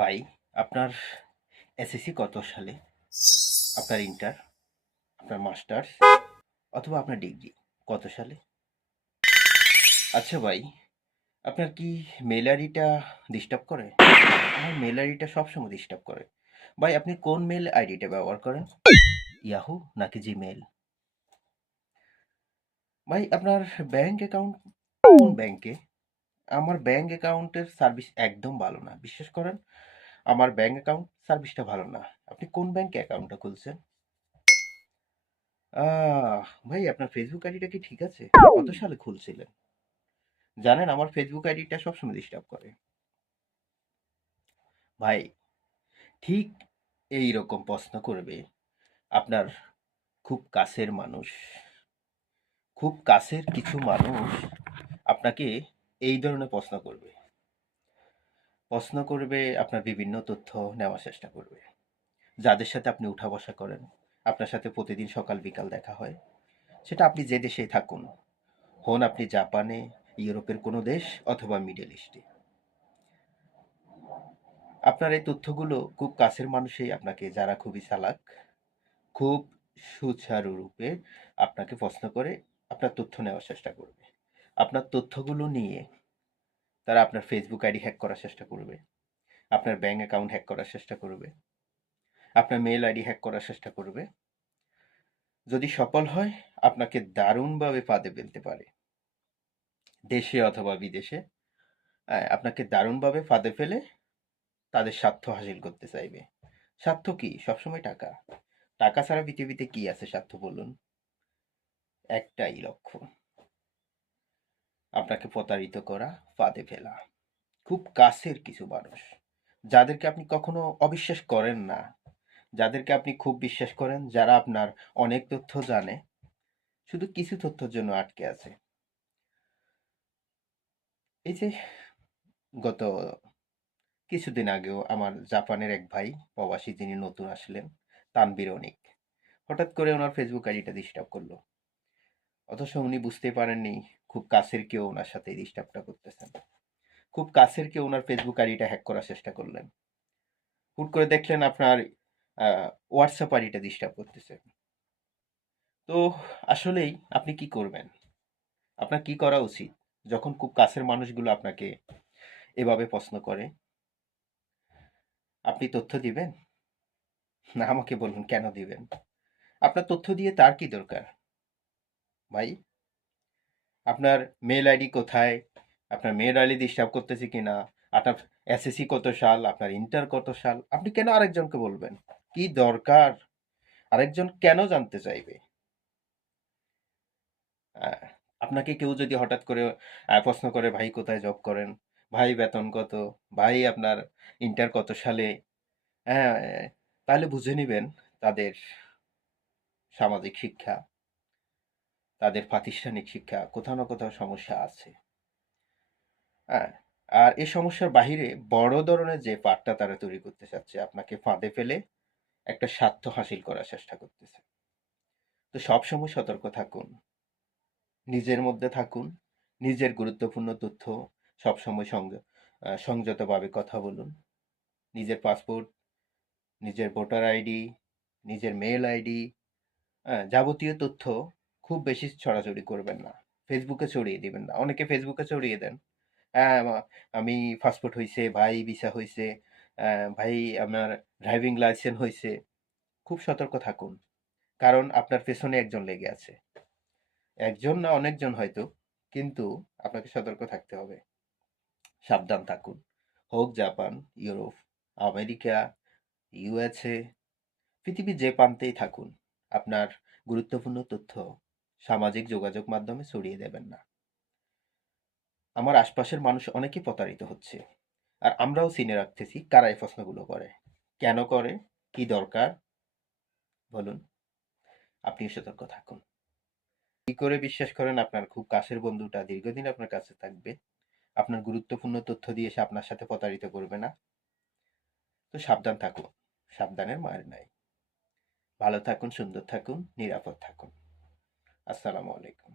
ভাই আপনার এসএসসি কত সালে? আপনার ইন্টার, আপনার মাস্টার্স অথবা আপনার ডিগ্রি কত সালে? আচ্ছা ভাই, আপনার কি মেইল আইডিটা ডিস্টার্ব করে? আমার মেইল আইডিটা সবসময় ডিস্টার্ব করে। ভাই আপনি কোন মেল আইডিটা ব্যবহার করেন? ইয়াহু নাকি জিমেইল? ভাই আপনার ব্যাংক অ্যাকাউন্ট কোন ব্যাংকে? আমার ব্যাংক অ্যাকাউন্টের সার্ভিস একদম ভালো না। বিশ্বাস করেন আমার ব্যাংক অ্যাকাউন্ট সার্ভিসটা ভালো না। আপনি কোন ব্যাংকে অ্যাকাউন্টটা খুলছেন? ভাই আপনার ফেসবুক আইডিটা কি ঠিক আছে? কত সালে খুলছিলেন? জানেন আমার ফেসবুক আইডিটা সবসময় ডিস্টার্ব করে। ভাই ঠিক এইরকম প্রশ্ন করবে আপনার খুব কাছের মানুষ। খুব কাছের কিছু মানুষ আপনাকে এই ধরনের প্রশ্ন করবে। প্রশ্ন করবে আপনার বিভিন্ন তথ্য নেওয়ার চেষ্টা করবে। যাদের সাথে আপনি উঠা বসা করেন, আপনার সাথে প্রতিদিন সকাল বিকাল দেখা হয়, সেটা আপনি যে দেশেই থাকুন, হন আপনি জাপানে, ইউরোপের কোনো দেশ অথবা মিডল ইস্টে। আপনার এই তথ্যগুলো খুব কাছের মানুষই আপনাকে যারা খুবই চালাক, খুব সুচারুরূপে আপনাকে প্রশ্ন করে আপনার তথ্য নেওয়ার চেষ্টা করবে। আপনার তথ্যগুলো নিয়ে তারা আপনার ফেসবুক আইডি হ্যাক করার চেষ্টা করবে। আপনার ব্যাংক অ্যাকাউন্ট হ্যাক করার চেষ্টা করবে। আপনার মেইল আইডি হ্যাক করার চেষ্টা করবে। যদি সফল হয়, আপনাকে দারুণভাবে ফাঁদে ফেলতে পারে। দেশে অথবা বিদেশে আপনাকে দারুণভাবে ফাঁদে ফেলে তাদের স্বার্থ হাসিল করতে চাইবে। স্বার্থ কি? সবসময় টাকা। টাকা ছাড়া পৃথিবীতে কি আছে স্বার্থ বলুন? একটাই লক্ষ্য। আপনাকে প্রতারিত করা, ফাঁদে ফেলা। খুব কাছের কিছু মানুষ। যাদেরকে আপনি কখনো অবিশ্বাস করেন না। যাদেরকে আপনি খুব বিশ্বাস করেন, যারা আপনার অনেক তথ্য জানে, শুধু কিছু তথ্যের জন্য আটকে আছে। এই যে গত কিছুদিন আগেও আমার জাপানের এক ভাই প্রবাসী যিনি নতুন আসলেন, তানবির অনিক। হঠাৎ করে ওনার ফেসবুক আইডিটা ডিস্টার্ব করল। অথচ উনি বুঝতে পারেননি খুব কাছের কেউ ওনার সাথে ডিস্টার্বটা করতেছেন। খুব কাছের কেউ ওনার ফেসবুক আইডিটা হ্যাক করার চেষ্টা করলেন। হুট করে দেখলেন আপনার হোয়াটসঅ্যাপ আইডিটা ডিস্টার্ব করতেছে। তো আসলেই আপনি কি করবেন? আপনার কি করা উচিত? যখন খুব কাছের মানুষগুলো আপনাকে এভাবে প্রশ্ন করে? আপনি তথ্য দিবেন? না, আমাকে বলুন কেন দিবেন? আপনার তথ্য দিয়ে তার কি দরকার? ভাই? আপনার মেল আইডি কোথায়? আপনার মেইল আইডি ডিস্টার্ব করতেছে কিনা? আপনার এসএসসি কত সাল? আপনার ইন্টার কত সাল? আপনি কেন আরেকজনকে বলবেন? কি দরকার? আরেকজন কেন জানতে চাইবে? আপনাকে কেউ যদি হঠাৎ করে প্রশ্ন করে, "ভাই কোথায় জব করেন? ভাই বেতন কত? ভাই আপনার ইন্টার কত সালে?" হ্যাঁ, তাহলে বুঝে নিবেন তাদের সামাজিক শিক্ষা তাদের প্রাতিষ্ঠানিক শিক্ষা কোথাও না কোথাও সমস্যা আছে। হ্যাঁ? আর এই সমস্যার বাহিরে বড় ধরনের যে পার্টটা তারা তৈরি করতে চাচ্ছে, আপনাকে ফাঁদে ফেলে একটা স্বার্থ হাসিল করার চেষ্টা করতেছে। তো সবসময় সতর্ক থাকুন। নিজের মধ্যে থাকুন। নিজের গুরুত্বপূর্ণ তথ্য সবসময় সংয সংযতভাবে কথা বলুন। নিজের পাসপোর্ট, নিজের ভোটার আইডি, নিজের মেল আইডি, হ্যাঁ? যাবতীয় তথ্য খুব বেশি ছড়াছড়ি করবেন না। ফেসবুকে ছড়িয়ে দিবেন না। অনেকে ফেসবুকে ছড়িয়ে দেন। হ্যাঁ, আমি পাসপোর্ট হইছে, ভাই ভিসা অ্যা ভাই আপনার ড্রাইভিং লাইসেন্স হইছে। খুব সতর্ক থাকুন। কারণ আপনার পেছনে একজন লেগে আছে। একজন না অনেকজন হয়তো, কিন্তু আপনাকে সতর্ক থাকতে হবে। সাবধান থাকুন। হোক জাপান, ইউরোপ, আমেরিকা, ইউএসএ, পৃথিবীর যে প্রান্তেই থাকুন, আপনার গুরুত্বপূর্ণ তথ্য সামাজিক যোগাযোগ মাধ্যমে ছড়িয়ে দেবেন না। আমার আশপাশের মানুষ অনেকেই প্রতারিত হচ্ছে। আর আমরাও চিনে রাখতেছি কারা এই প্রশ্নগুলো করে। কেন করে? কি দরকার? বলুন। আপনিও সতর্ক থাকুন। কি করে বিশ্বাস করেন আপনার খুব কাছের বন্ধুটা দীর্ঘদিন আপনার কাছে থাকবে? আপনার গুরুত্বপূর্ণ তথ্য দিয়ে সে আপনার সাথে প্রতারিত করবে না? তো সাবধান থাকুন। সাবধানের মার নাই। ভালো থাকুন, সুন্দর থাকুন, নিরাপদ থাকুন। আসসালামু আলাইকুম।